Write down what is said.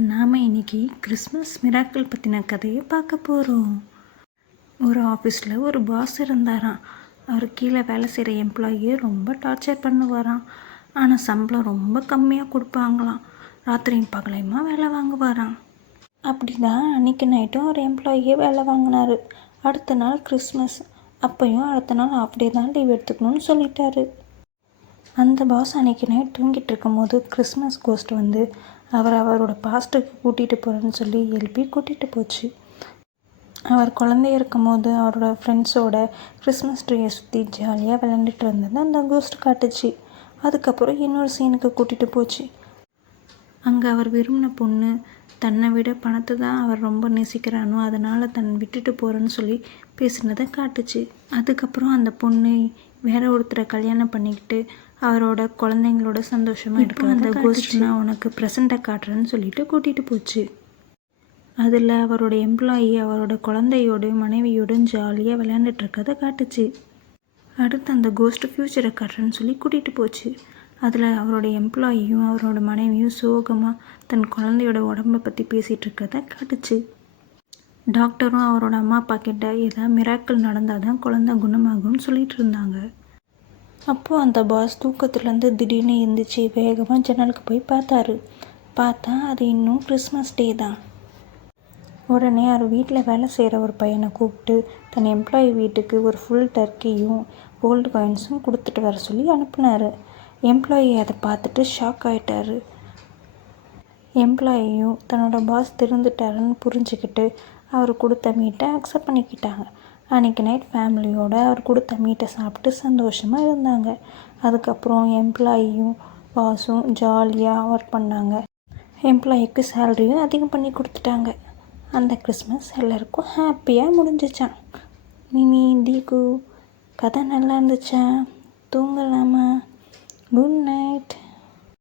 நாம் இன்றைக்கி Christmas miracle பற்றின கதையை பார்க்க போகிறோம். ஒரு ஆஃபீஸில் ஒரு பாஸ் இருந்தாராம். அவர் கீழே வேலை செய்கிற எம்ப்ளாயியை ரொம்ப டார்ச்சர் பண்ணுவாராம். ஆனால் சம்பளம் ரொம்ப கம்மியாக கொடுப்பாங்களாம். ராத்திரியும் பகலையுமா வேலை வாங்குவாராம். அப்படி தான் அன்றைக்கி நைட்டும் ஒரு எம்ப்ளாயியே வேலை வாங்கினார். அடுத்த நாள் கிறிஸ்மஸ். அப்பையும் அடுத்த நாள் ஆஃப் டே தான் லீவ் எடுத்துக்கணும்னு சொல்லிட்டாரு. அந்த பாஸ் அன்றைக்கி நைட் தூங்கிட்டு இருக்கும்போது கிறிஸ்மஸ் கோஸ்ட் வந்து அவரோட பாஸ்ட்டுக்கு கூட்டிகிட்டு போகிறேன்னு சொல்லி எழுப்பி கூட்டிகிட்டு போச்சு. அவர் குழந்தைய இருக்கும்போது அவரோட ஃப்ரெண்ட்ஸோட கிறிஸ்மஸ் ட்ரீயை சுற்றி ஜாலியாக விளையாண்டுட்டு இருந்தது அந்த கோஸ்ட் காட்டுச்சு. அதுக்கப்புறம் இன்னொரு சீனுக்கு கூட்டிகிட்டு போச்சு. அங்கே அவர் விரும்பின பொண்ணு தன்னை விட பணத்தை தான் அவர் ரொம்ப நேசிக்கிறானோ, அதனால் தன் விட்டுட்டு போகிறேன்னு சொல்லி பேசினதை காட்டுச்சு. அதுக்கப்புறம் அந்த பொண்ணு வேற ஒருத்தரை கல்யாணம் பண்ணிக்கிட்டு அவரோட குழந்தைங்களோட சந்தோஷமாக இருக்கும். அந்த கோஸ்ட் நான் உனக்கு ப்ரெசண்ட்டை காட்டுறேன்னு சொல்லிட்டு கூட்டிகிட்டு போச்சு. அதில் அவரோட எம்ப்ளாயி அவரோட குழந்தையோடும் மனைவியோடும் ஜாலியாக விளையாண்டுட்டு இருக்கதை காட்டுச்சு. அடுத்து அந்த கோஸ்ட்டு ஃப்யூச்சரை காட்டுறேன்னு சொல்லி கூட்டிகிட்டு போச்சு. அதில் அவரோட எம்ப்ளாயியும் அவரோட மனைவியும் சோகமாக தன் குழந்தையோட உடம்பை பற்றி பேசிகிட்டு இருக்கதை காட்டுச்சு. டாக்டரும் அவரோட அம்மா அப்பா கிட்ட ஏதாவது மிராக்கிள் நடந்தால் தான் குழந்தை குணமாகும்னு சொல்லிட்டு இருந்தாங்க. அப்போது அந்த பாஸ் தூக்கத்துலேருந்து திடீர்னு எழுந்திரிச்சு வேகமாக ஜன்னலுக்கு போய் பார்த்தா அது இன்னும் கிறிஸ்மஸ் டே தான். உடனே அவர் வீட்டில் வேலை செய்கிற ஒரு பையனை கூப்பிட்டு தன் எம்ப்ளாயி வீட்டுக்கு ஒரு ஃபுல் டர்க்கியும் கோல்டு காயின்ஸும் கொடுத்துட்டு வர சொல்லி அனுப்புனார். எம்ப்ளாயி அதை பார்த்துட்டு ஷாக் ஆகிட்டார். எம்ப்ளாயியும் தன்னோட பாஸ் திருந்துட்டாருன்னு புரிஞ்சுக்கிட்டு அவர் கொடுத்த மீட்டை அக்செப்ட் பண்ணிக்கிட்டாங்க. அன்றைக்கி நைட் ஃபேமிலியோடு அவர் கொடுத்த மீட்டை சாப்பிட்டு சந்தோஷமாக இருந்தாங்க. அதுக்கப்புறம் எம்ப்ளாயியும் பாஸும் ஜாலியாக ஒர்க் பண்ணாங்க. எம்ப்ளாயிக்கு சேலரியும் அதிகம் பண்ணி கொடுத்துட்டாங்க. அந்த கிறிஸ்மஸ் எல்லாருக்கும் ஹாப்பியாக முடிஞ்சிச்சான். மினி தீகு கதை நல்லா இருந்துச்சா? தூங்கலாமா? Good night.